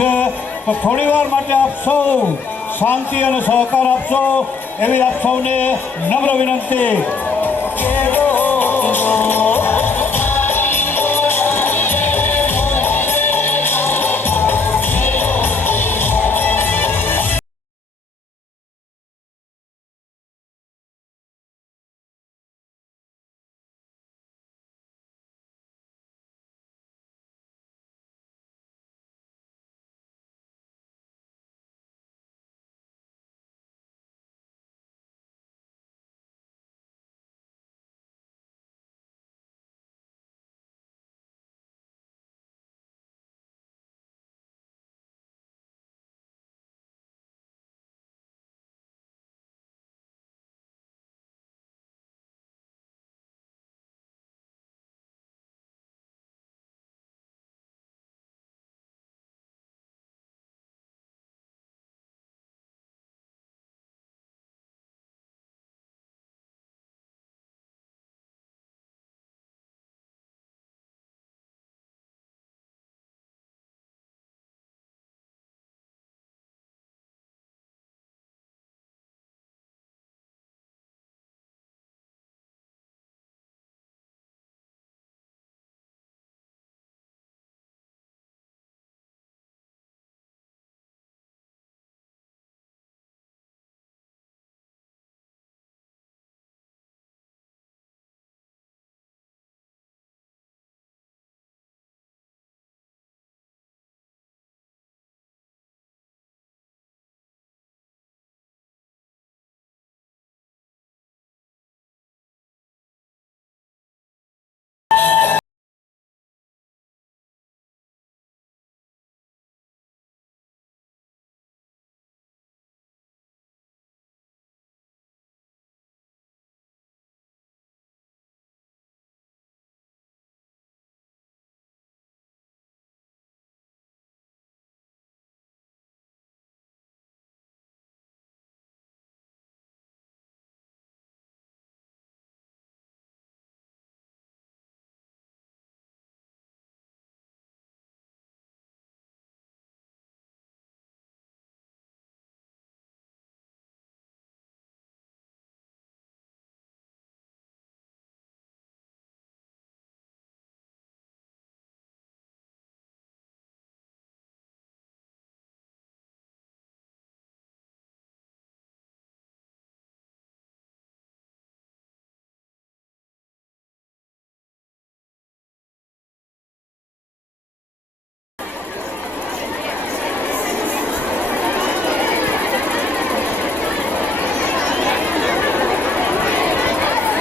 છે, તો થોડીવાર માટે આપ સૌ શાંતિ અને સહકાર આપશો એવી આપ સૌને નમ્ર વિનંતી।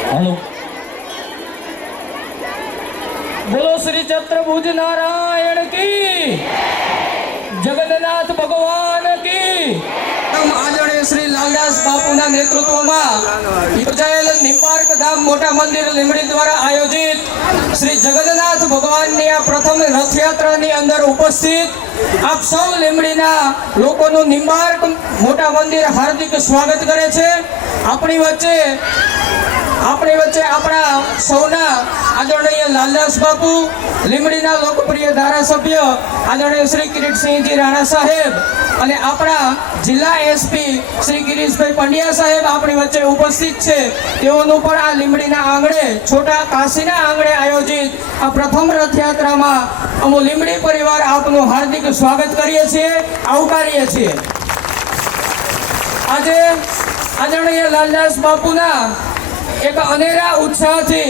हेलो, बोलो श्री छत्रभुज नारायण की, जगन्नाथ भगवान की। आदरणीय श्री लालदास बापूना नेतृत्वમાં યોજાયેલ નિંબાર્ક ધામ મોટા મંદિર લીંબડી દ્વારા આયોજિત શ્રી જગન્નાથ ભગવાનની આ પ્રથમ રથયાત્રાની અંદર ઉપસ્થિત આપ સૌ લીંબડીના લોકોનું નિંબાર્ક મોટા મંદિર હાર્દિક સ્વાગત કરે છે। આપણી વચ્ચે આપણા સૌના આદરણીય લાલદાસ બાપુ, લીંબડીના લોકપ્રિય ધારાસભ્ય આદરણીય શ્રી કિરીટસિંહજી રાણા સાહેબ અને આપણા જિલ્લા એસપી શ્રી ગિરીશભાઈ પંડ્યા સાહેબ આપણી વચ્ચે ઉપસ્થિત છે। તેઓનું પણ આ લીંબડીના આંગણે, છોટા કાશીના આંગણે આયોજિત આ પ્રથમ રથયાત્રામાં અમો લીંબડી પરિવાર આપનું હાર્દિક સ્વાગત કરીએ છીએ, આવકારીએ છીએ। આજે આદરણીય લાલદાસ બાપુના एक अनेरा उत्साह थी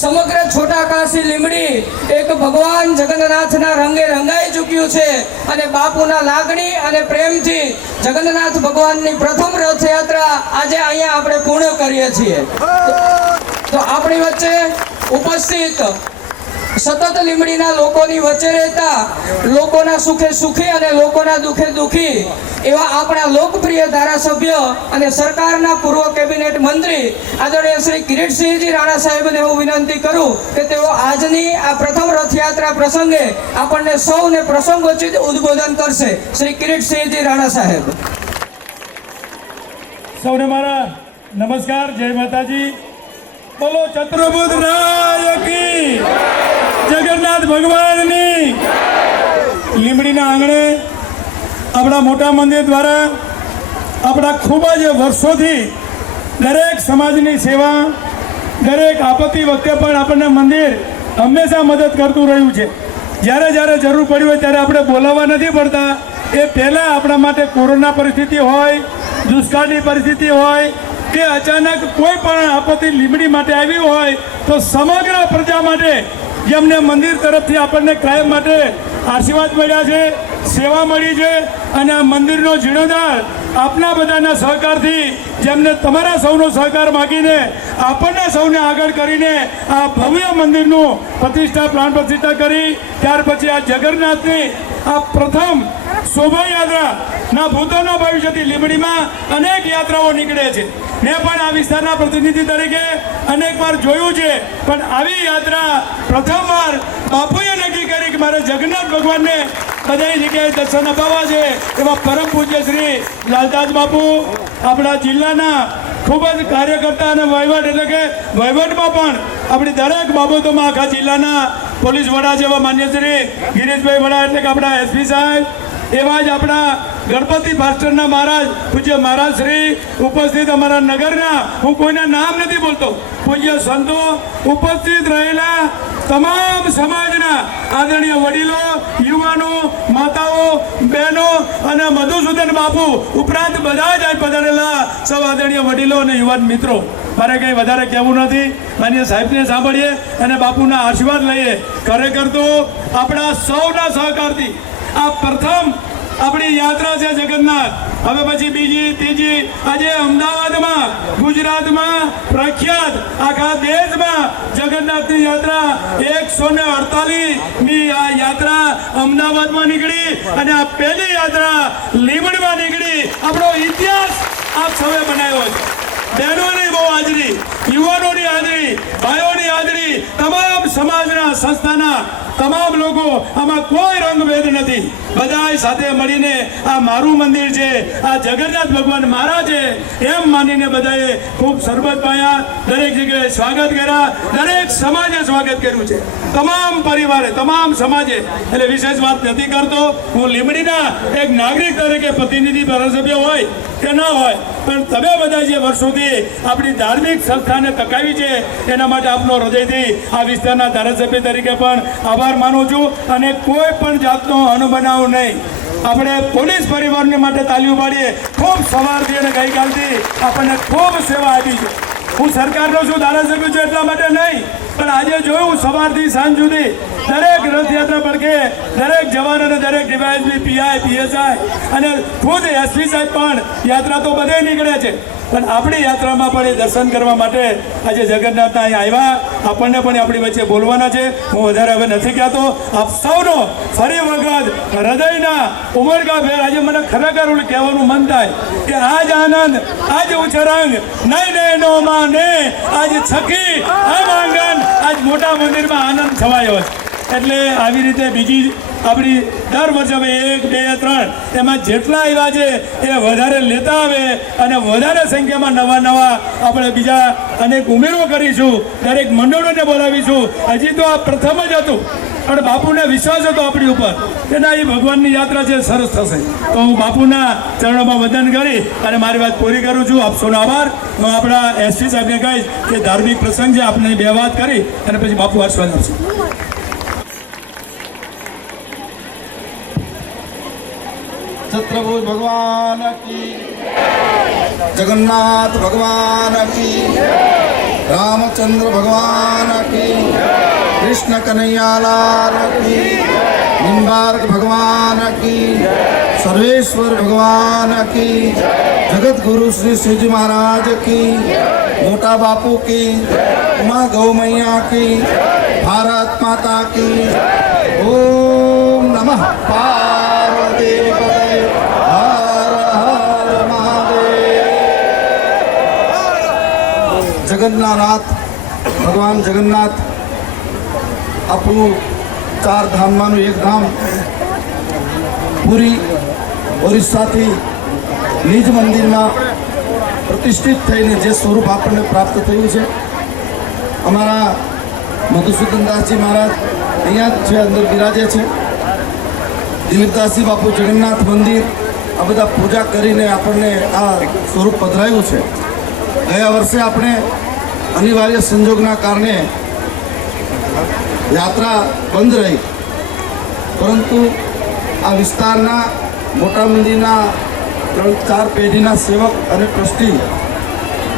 समग्र छोटा काशी લીંબડી एक भगवान जगन्नाथना रंगे रंगाई चूक्યું છે અને બાપુના લાગણી અને પ્રેમથી જગન્નાથ ભગવાનની પ્રથમ રથયાત્રા આજે અહીંયા આપણે પૂર્ણ કરીએ છીએ। તો આપણી વચ્ચે ઉપસ્થિત સતત લીંબડીના લોકોની વચ્ચે રહેતા, લોકોના સુખે સુખી અને લોકોના દુખે દુખી એવા આપણા લોકપ્રિય ધારાસભ્ય અને સરકારના પૂર્વ કેબિનેટ મંત્રી આદરણીય શ્રી કિરીટસિંહજી રાણા સાહેબને હું વિનંતી કરું કે તેઓ આજની આ પ્રથમ રથયાત્રા પ્રસંગે આપણને સૌને પ્રસંગોચિત ઉદ્બોધન કરશે। શ્રી કિરીટસિંહજી રાણા સાહેબ। સૌને મારા નમસ્કાર, જય માતાજી। બોલો ચતુર્ભુજ રાય की, जगन्नाथ भगवान नी। લીંબડીના આંગણે આપણા મોટા મંદિર દ્વારા આપણા ખૂબ જ વર્ષોથી દરેક સમાજની સેવા, દરેક આપત્તિ વખતે પણ આપણને મંદિર હંમેશા મદદ કરતું રહ્યું છે. જ્યારે જ્યારે જરૂર પડી હોય ત્યારે આપણે બોલાવવા નથી પડતા. એ પહેલાં આપણા માટે કોરોના પરિસ્થિતિ હોય, દુષ્કાળની પરિસ્થિતિ હોય કે અચાનક કોઈ પણ આપત્તિ લીંબડી માટે આવી હોય તો સમગ્ર પ્રજા માટે જેમને મંદિર તરફથી આપણને કાયમ માટે આશીર્વાદ મળ્યા છે, સેવા મળી છે અને આ મંદિરનો જીર્ણોદ્ધાર આપના બધાના સહકારથી જેમને તમારા સૌનો સહકાર માગીને આપણને સૌને આગળ કરીને આ ભવ્ય મંદિરનું પ્રાણ પ્રતિષ્ઠા કરી ત્યાર પછી આ જગન્નાથની આ પ્રથમ શોભાયાત્રાના ભૂતોના ભવિષ્યથી લીંબડીમાં અનેક યાત્રાઓ નીકળે છે. મેં પણ આ વિસ્તારના પ્રતિનિધિ તરીકે અનેક વાર જોયું છે, પણ આવી યાત્રા પ્રથમવાર બાપુએ નક્કી કરી કે મારે જગન્નાથ ભગવાનને બધી જગ્યાએ દર્શન અપાવવા છે. એવા પરમ પૂજ્ય શ્રી લાલદાસ બાપુ આપણા જિલ્લાના ખૂબ જ કાર્યકર્તા અને વહીવટ એટલે કે વહીવટમાં પણ આપણી દરેક બાબતોમાં આખા જિલ્લાના પોલીસ વડા જેવા માન્ય શ્રી ગિરીશભાઈ વડા એટલે કે આપણા એસપી સાહેબ, એવા જ આપણા ગણપતિ ભાસ્કરના મહારાજ પૂજ્ય મહારાજ શ્રી ઉપસ્થિત અમારા નગરના, હું કોઈના નામ નથી બોલતો, પૂજ્ય સંતો ઉપસ્થિત રહેલા તમામ સમાજના આદરણીય વડીલો, યુવાનો, માતાઓ, બહેનો અને મધુસૂદન બાપુ ઉપરાંત બધા જ પધારેલા સૌ આદરણીય વડીલો અને યુવાન મિત્રો, મારે કંઈ વધારે કહેવું નથી. માન્ય સાહેબને સાંભળીએ અને બાપુના આશીર્વાદ લઈએ. ખરેખર તો આપણા સૌના સહકારથી આ પ્રથમ આપણી યાત્રા છે જગન્નાથ. હવે પછી બીજી, ત્રીજી, આજે અમદાવાદમાં, ગુજરાતમાં પ્રખ્યાત આખા દેશમાં જગન્નાથની યાત્રા 148મી આ યાત્રા અમદાવાદમાં નીકળી અને આ પહેલી યાત્રા લીંબડીમાં નીકળી. આપણો ઇતિહાસ આપ સૌએ બનાવ્યો છે. બહેનોની બહુ હાજરી, યુવાનોની હાજરી, ભાઈઓની હાજરી, તમામ સમાજના સંસ્થાના તમામ લોકો, આમાં કોઈ રંગભેદ નથી. બધા સાથે મળીને આ મારું મંદિર છે, આ જગન્નાથ ભગવાન મારા છે એમ માનીને બધાએ ખૂબ શરબત પાયા, દરેક જગ્યાએ સ્વાગત કર્યા, દરેક સમાજે સ્વાગત કર્યું છે, તમામ પરિવારે, તમામ સમાજે. એટલે વિશેષ વાત નથી કરતો. હું લીંબડીના એક નાગરિક તરીકે પ્રતિનિધિ ધારાસભ્ય હોય કે ન હોય, પણ તમે બધા જે વર્ષોથી આપણી ધાર્મિક સંસ્થાને ટકાવી છે એના માટે આપનો હૃદયથી આ વિસ્તારના ધારાસભ્ય તરીકે પણ આભાર માનું છું. અને કોઈ પણ જાતનો અનુબનાવ નહીં. આપણે પોલીસ પરિવારને માટે તાલીઓ પાડીએ. ખૂબ સવારથી અને ગઈકાલથી આપણને ખૂબ સેવા આપી છે. હું સરકારનો છું, ધારાસભ્ય છું એટલા માટે નહીં, પણ આજે જોયું સવારથી સાંજ સુધી દરેક રથયાત્રા પડકે દરેક જવાન અને દરેક ડીવાયએસપી, પીઆઈ, પીએસઆઈ અને ખુદ એસપી સાહેબ પણ યાત્રા તો બધે નીકળે છે, પણ આપણી યાત્રામાં પણ એ દર્શન કરવા માટે આજે જગન્નાથના અહીં આવ્યા. આપણને પણ આપણી વચ્ચે બોલવાના છે. હું વધારે હવે નથી કહેતો. આપ સૌનો ફરી વખત હૃદયના ઉમળકાભેર આજે મને ખરેખર કહેવાનું મન થાય કે આજ આનંદ, આજ ઉછરંગ, નહીં નયનો માં ને આજ છકી આમ આંગણ, આજ મોટા મંદિરમાં આનંદ છવાયો છે. એટલે આવી રીતે બીજી આપણી દર વર્ષે 1, 2, 3 એમાં જેટલા આવ્યા છે એ વધારે લેતા આવે અને વધારે સંખ્યામાં નવા આપણે બીજા અનેક ઉમેરો કરીશું. દરેક મંડળોને બોલાવીશું. હજી તો આ પ્રથમ જ હતું, પણ બાપુને વિશ્વાસ હતો આપણી ઉપર કે ના, એ ભગવાનની યાત્રા છે, સરસ થશે. તો હું બાપુના ચરણોમાં વંદન કરી અને મારી વાત પૂરી કરું છું. આપ સૌનો આભાર. હું આપણા એસપી સાહેબને કહીશ કે ધાર્મિક પ્રસંગ છે, આપણે 2 વાત કરી અને પછી બાપુ આશીર્વાદ આપશે. छत्रभुज भगवान की, जगन्नाथ भगवान की, रामचंद्र भगवान की, कृष्ण कन्हैयालाल की, निम्बार्क भगवान की, सर्वेश्वर भगवान की, जगत गुरु श्री शिवजी महाराज की, मोटा बापू की, उमा गौ मैया की, भारत माता की. ओम नमः पार्वती पते, हर हर महादेव. जगन्नाथ भगवान जगन्नाथ આપણું 4 ધામમાંનું એક ધામ પૂરી ઓરિસ્સાથી નિજ મંદિરમાં પ્રતિષ્ઠિત થઈને જે સ્વરૂપ આપણને પ્રાપ્ત થયું છે. અમારા મધુસૂદનદાસજી મહારાજ અહીંયા જ છે, અંદર બિરાજે છે. દિલીપદાસજી બાપુ જગન્નાથ મંદિર આ બધા પૂજા કરીને આપણને આ સ્વરૂપ પધરાયું છે. ગયા વર્ષે આપણે અનિવાર્ય સંજોગના કારણે યાત્રા બંધ રહી, પરંતુ આ વિસ્તારના મોટા મંદિરના 3-4 પેઢીના સેવક અને ટ્રસ્ટી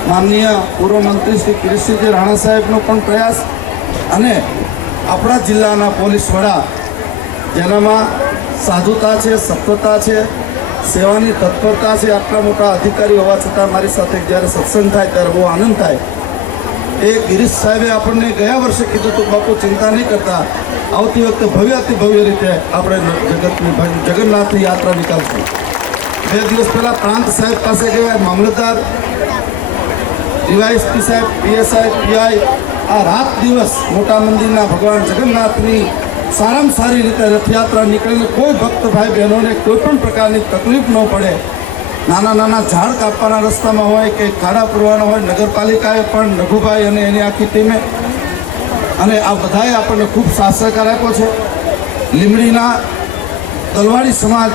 માનનીય પૂર્વ મંત્રી શ્રી કિરીટસિંહ રાણા સાહેબનો પણ પ્રયાસ અને આપણા જિલ્લાના પોલીસ વડા, જેનામાં સાધુતા છે, સત્વતા છે, સેવાની તત્પરતા છે, આટલા મોટા અધિકારી હોવા છતાં મારી સાથે જ્યારે સત્સંગ થાય ત્યારે બહુ આનંદ થાય. એ ગિરીશ સાહેબે આપણને ગયા વર્ષે કીધું હતું, બાપુ ચિંતા નહીં કરતા, આવતી વખતે ભવ્યાતિ ભવ્ય રીતે આપણે જગન્નાથની યાત્રા નીકળશું. 2 દિવસ પહેલાં પ્રાંત સાહેબ પાસે ગયા, મામલતદાર, ડીવાયએસપી સાહેબ, પીએસઆઈ, પીઆઈ આ રાત દિવસ મોટા મંદિરના ભગવાન જગન્નાથની સારામાં સારી રીતે રથયાત્રા નીકળીને કોઈ ભક્ત ભાઈ બહેનોને કોઈ પણ પ્રકારની તકલીફ ન પડે. નાના નાના ઝાડ કાપવાના રસ્તામાં હોય કે ખાડા પૂરવાના હોય, નગરપાલિકાએ પણ રઘુભાઈ અને એની આખી ટીમે અને આ બધાએ આપણને ખૂબ સાથ સહકાર આપ્યો છે. લીમડીના તલવાડી સમાજ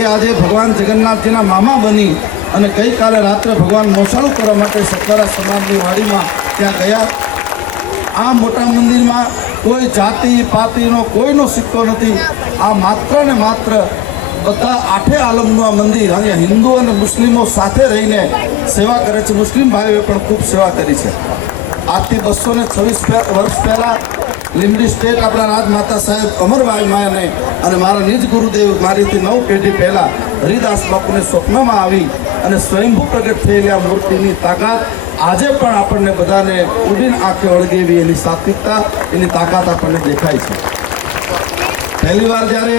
એ આજે ભગવાન જગન્નાથજીના મામા બની અને ગઈકાલે રાત્રે ભગવાન મોસાળું કરવા માટે સતવારા સમાજની વાડીમાં ત્યાં ગયા. આ મોટા મંદિરમાં કોઈ જાતિ પાતિનો કોઈનો સિક્કો નથી. આ માત્ર ને માત્ર બધા 8 આલમનું આ મંદિર, અહીંયા હિન્દુ અને મુસ્લિમો સાથે રહીને સેવા કરે છે. મુસ્લિમ ભાઈઓએ પણ ખૂબ સેવા કરી છે. આજથી 226 વર્ષ પહેલાં લીંબડી સ્ટેટ આપણા રાજમાતા સાહેબ અમરભાઈ માને અને મારા નિજ ગુરુદેવ મારીથી 9 પેઢી પહેલાં હરિદાસ બાપુને સ્વપ્નમાં આવી અને સ્વયંભૂ પ્રગટ થયેલી આ મૂર્તિની તાકાત આજે પણ આપણને બધાને ઉડીને આંખે વળગેવી એની સાત્વિકતા, એની તાકાત આપણને દેખાય છે. પહેલી વાર જ્યારે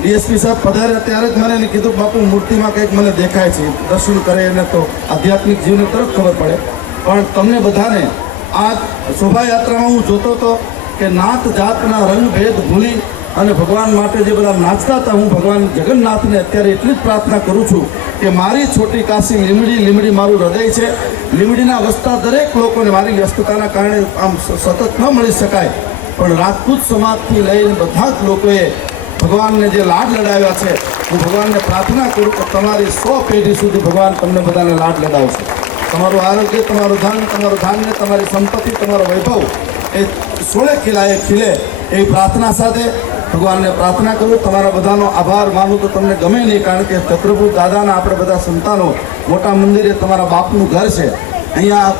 ડીએસપી સાહેબ પધાર્યા ત્યારે જ મને એને કીધું, બાપુ મૂર્તિમાં કંઈક મને દેખાય છે. દર્શન કરે એને તો આધ્યાત્મિક જીવને તરત ખબર પડે. પણ તમને બધાને આ શોભાયાત્રામાં હું જોતો હતો કે નાત જાતના રંગ ભેદ ભૂલી અને ભગવાન માટે જે બધા નાચતા હતા, હું ભગવાન જગન્નાથને અત્યારે એટલી જ પ્રાર્થના કરું છું કે મારી છોટી કાશી લીમડી મારું હૃદય છે. લીમડીના વસતા દરેક લોકોને મારી વ્યસ્તતાના કારણે આમ સતત ન મળી શકાય, પણ રાજપૂત સમાજથી લઈને બધા જ લોકોએ ભગવાનને જે લાડ લડાવ્યા છે, હું ભગવાનને પ્રાર્થના કરું કે તમારી 100 પેઢી સુધી ભગવાન તમને બધાને લાડ લડાવશે. તમારું આરોગ્ય, તમારું ધાન્ય, તમારી સંપત્તિ, તમારો વૈભવ એ 16 ખીલાએ ખીલે એ પ્રાર્થના સાથે ભગવાનને પ્રાર્થના કરું. તમારા બધાનો આભાર માનું તો તમને ગમે નહીં, કારણ કે ચક્રભૂત દાદાના આપણે બધા સંતાનો મોટા મંદિરે તમારા બાપનું ઘર છે. અહીંયા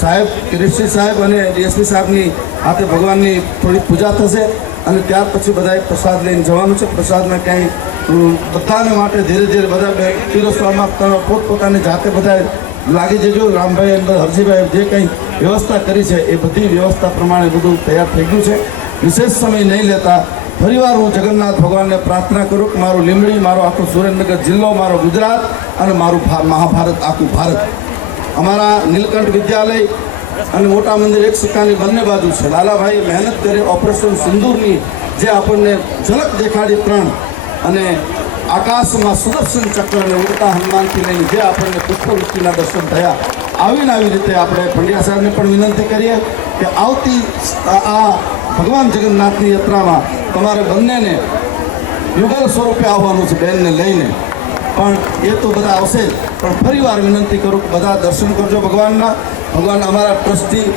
સાહેબ કિરીટસિંહ સાહેબ અને ડીએસપી સાહેબની હાથે ભગવાનની થોડી પૂજા થશે અને ત્યાર પછી બધાએ પ્રસાદ લઈને જવાનું છે. પ્રસાદના ક્યાંય બધાને માટે ધીરે ધીરે બધા પીરસવામાં પોતપોતાની જાતે બધા લાગી જજો. રામભાઈ અને હરજીભાઈ જે કંઈ વ્યવસ્થા કરી છે એ બધી વ્યવસ્થા પ્રમાણે બધું તૈયાર થઈ ગયું છે. વિશેષ સમય નહીં લેતા ફરીવાર હું જગન્નાથ ભગવાનને પ્રાર્થના કરું કે મારું લીંબડી, મારો આખો સુરેન્દ્રનગર જિલ્લો, મારો ગુજરાત અને મારું મહાભારત, આખું ભારત. અમારા નીલકંઠ વિદ્યાલય અને મોટા મંદિર એક સિક્કાની બંને બાજુ છે. લાલાભાઈએ મહેનત કરી ઓપરેશન સિંદૂરની જે આપણને ઝલક દેખાડી 3 અને આકાશમાં સુદર્શન ચક્ર અને ઉડતા હનુમાનથી લઈને જે આપણને પુષ્પવૃષ્ટિના દર્શન થયા, આવી રીતે આપણે પંડ્યા સાહેબને પણ વિનંતી કરીએ કે આવતી આ ભગવાન જગન્નાથની યાત્રામાં તમારે બંનેને યુગલ સ્વરૂપે આવવાનું છે, બહેનને લઈને. પણ એ તો બધા આવશે જ, પણ ફરીવાર વિનંતી કરું કે બધા દર્શન કરજો ભગવાનના. ભગવાન અમારા ટ્રસ્ટી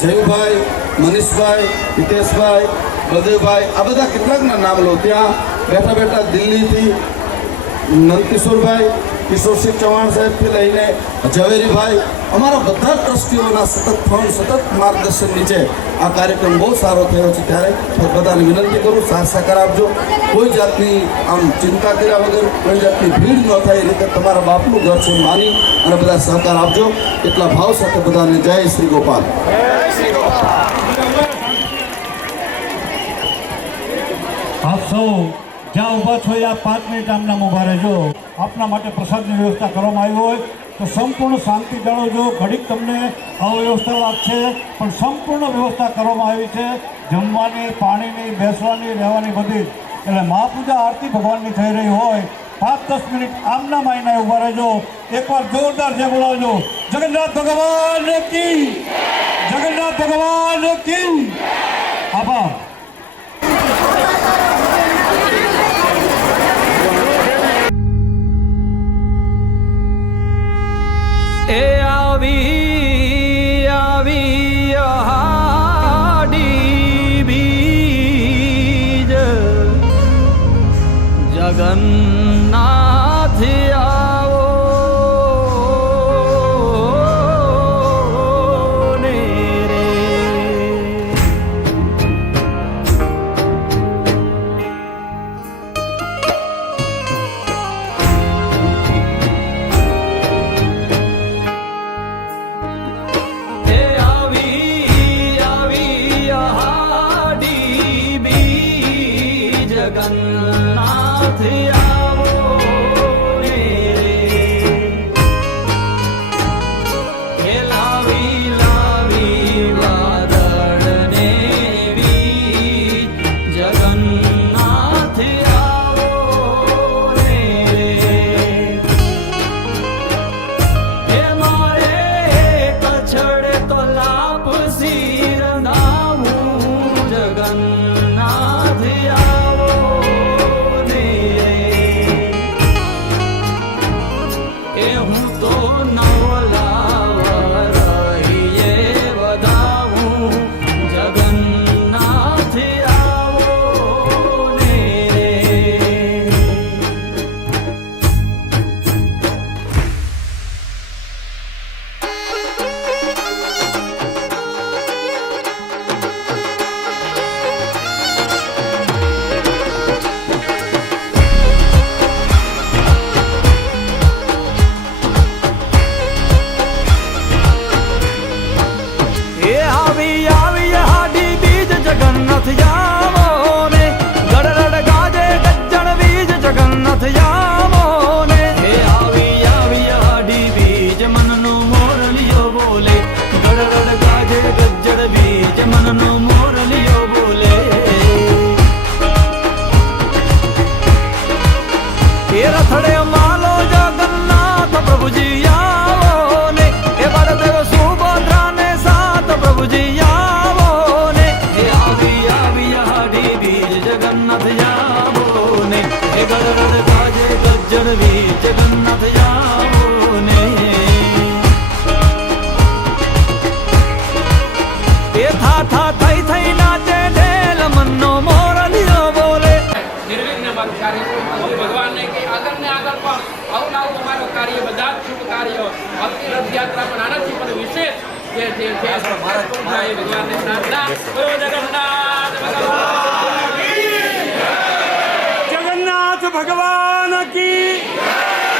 જયુભાઈ, મનીષભાઈ, હિતેશભાઈ, બલદેવભાઈ, આ બધા કેટલાકના નામ લો. ત્યાં બેઠા બેઠા દિલ્હીથી નંદકિશોરભાઈ, કિશોરસિંહ ચૌહાણ સાહેબથી લઈને ઝવેરીભાઈ, અમારા બધા ટ્રસ્ટીઓના સતત ફોન, સતત માર્ગદર્શન નીચે આ કાર્યક્રમ બહુ સારો થયો છે. ત્યારે બધાને વિનંતી કરું, સાથ સહકાર આપજો. કોઈ જાતની આમ ચિંતા કર્યા વગર, કોઈ જાતની ભીડ ન થાય એ રીતે તમારા બાપનું ઘર છે માની અને બધા સહકાર આપજો. એટલા ભાવ સાથે બધાને જય શ્રી ગોપાલ. આપ સૌ જ્યાં ઊભા છો એ 5 મિનિટ આમનામ ઊભા રહેજો. આપના માટે પ્રસાદની વ્યવસ્થા કરવામાં આવી હોય તો સંપૂર્ણ શાંતિ જાળવજો. ઘડીક તમને અવ્યવસ્થા લાગશે, પણ સંપૂર્ણ વ્યવસ્થા કરવામાં આવી છે, જમવાની, પાણીની, બેસવાની, રહેવાની, બધી. એટલે મહાપૂજા આરતી ભગવાનની થઈ રહી હોય, 5-10 મિનિટ આમના માયના ઊભા રહેજો. એકવાર જોરદાર છે બોલાવજો, જગન્નાથ ભગવાન કી, જગન્નાથ ભગવાન કી. આભાર. માધવી જગન્નાથ જાઓ ને એ થા થઈ નાચે ઢેલ મનનો મોરલિયો બોલે નિર્વિઘ્ન મારું કાર્ય ભગવાનને કે આગળ ને આગળ પણ આવું આવું અમારું કાર્ય બધા જ શુભ કાર્યો ભક્તિ રથયાત્રા પણ આનાથી પણ વિશેષ જે છે ભગવાનને પ્રાર્થના બોલો જગન્નાથ ભગવાન जगन्नाथ भगवान की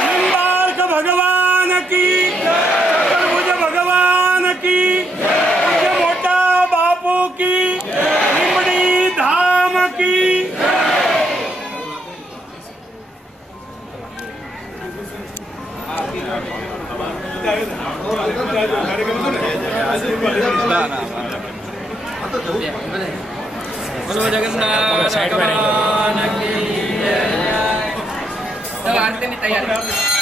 निम्बार्क भगवान की चतुर्भुज भगवान की पूज्य मोटा बापू की निमड़ी धाम की બોલો જગન્નાથ ભગવાન કી જય તો આરતીની તૈયારી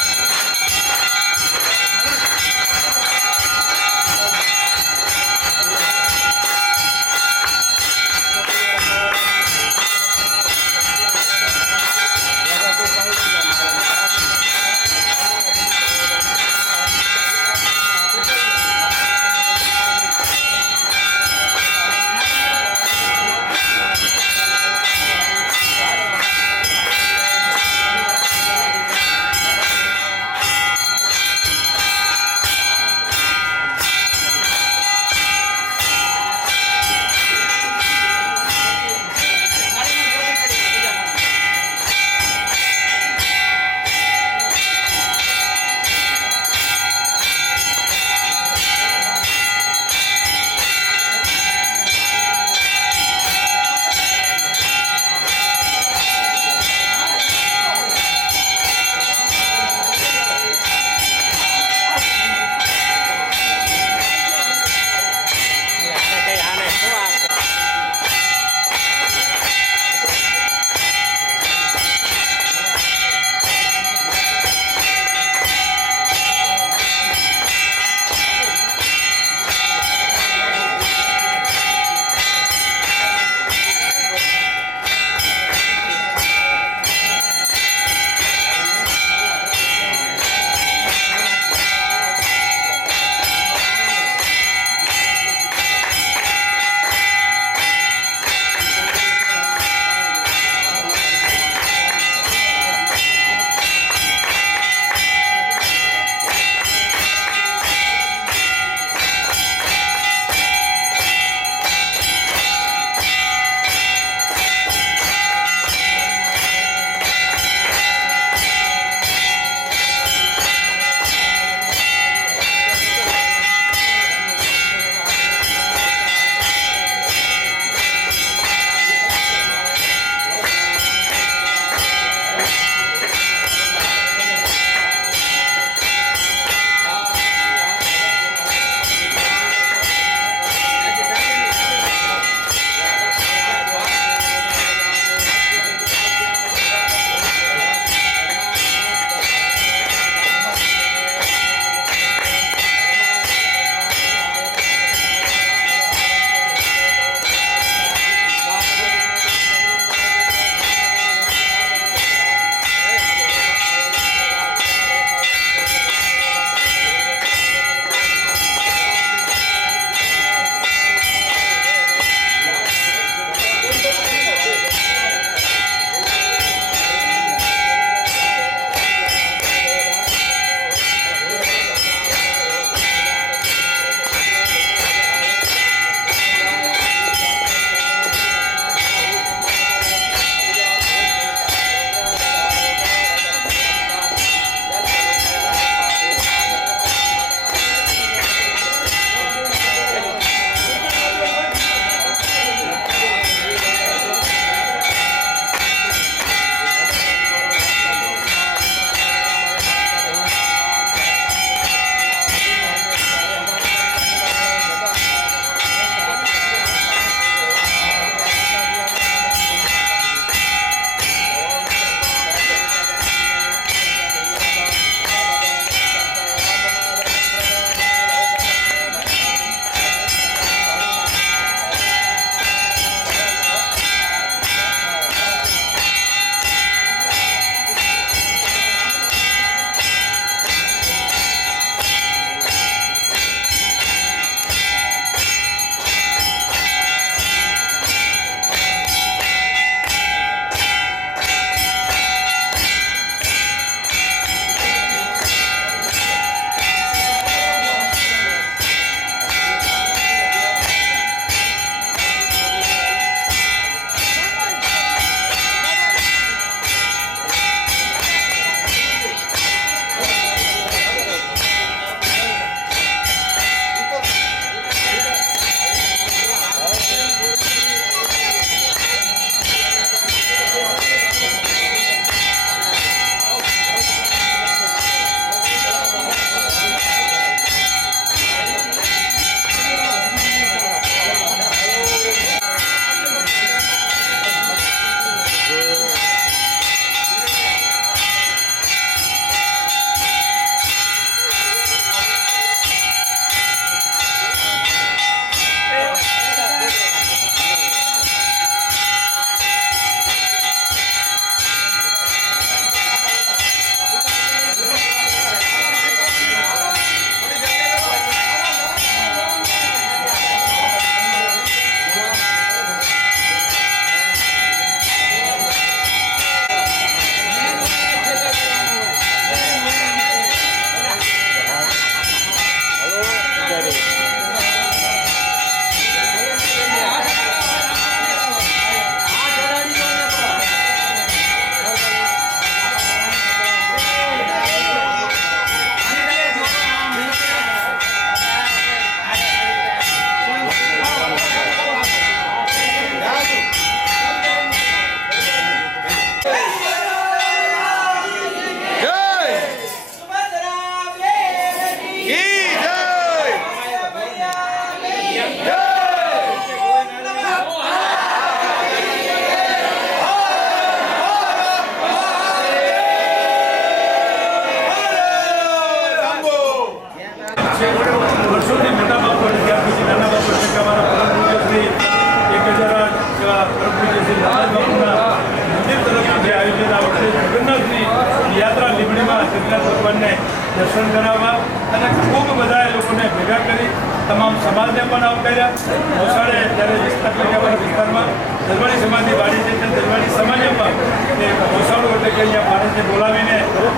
સમાજને પણ આવકાર્યા. મોસાળે જ્યારે વિસ્તાર અમારા વિસ્તારમાં દરવાડી સમાજની વાડી છે ત્યાં દરવાડી સમાજે પણ એ મોસાળું એટલે કે અહીંયા માણસને બોલાવીને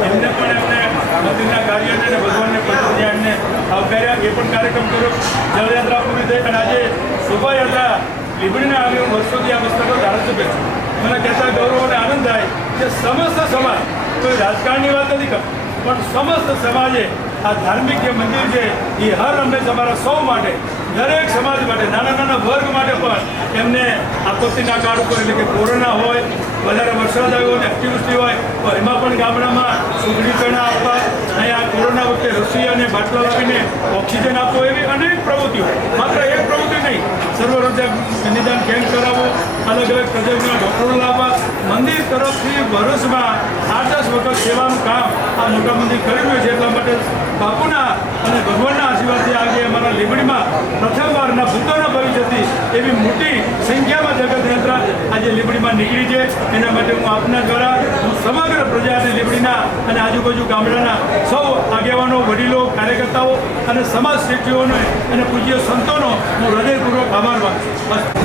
એમને પણ એમને મંદિરના કાર્યોને અને ભગવાનને પધ્યાનને આવકાર્યા. એ પણ કાર્યક્રમ કર્યો. જળયાત્રા પૂરી થઈ અને આજે શોભાયાત્રા લીંબડીના આવી વર્ષોથી આ વિસ્તારનો ધારાસભ્ય છે. મને કહેતા ગૌરવ અને આનંદ થાય કે સમસ્ત સમાજ, કોઈ રાજકારણની વાત નથી કરતો, પણ સમસ્ત સમાજે આ ધાર્મિક જે મંદિર છે એ હર હંમેશ અમારા સૌ માટે, દરેક સમાજ માટે, નાના નાના વર્ગ માટે પણ એમને આપત્તિના કાળ ઉપર એટલે કે કોરોના હોય, વધારે વરસાદ આવ્યો અને અતિવૃષ્ટિ હોય તો એમાં પણ ગામડામાં સુગડી ચણા આપવા, અહીંયા કોરોના વખતે રસી અને બાટલા લાવીને ઓક્સિજન આપવો, એવી અનેક પ્રવૃત્તિઓ. માત્ર એક પ્રવૃત્તિ નહીં, સર્વરોજગાર નિદાન કેમ્પ કરાવવો, અલગ અલગ પ્રજાના ડૉક્ટરો લાવવા, મંદિર તરફથી વર્ષમાં 8-10 વખત સેવાનું કામ આ મોટા મંદિર કરી રહ્યું છે. એટલા માટે બાપુના અને ભગવાનના આશીર્વાદથી આજે અમારા લીંબડીમાં પ્રથમવારના ભૂતોના ભવિષ્યથી એવી મોટી સંખ્યામાં જગતયાત્રા આજે લીંબડીમાં નીકળી છે. એના માટે હું આપના દ્વારા હું સમગ્ર પ્રજા અને લીંબડીના અને આજુબાજુ ગામડાના સૌ આગેવાનો, વડીલો, કાર્યકર્તાઓ અને સમાજ શ્રેષ્ઠીઓને અને પૂજ્ય સંતોનો હું હૃદયપૂર્વક આભાર માનું છું.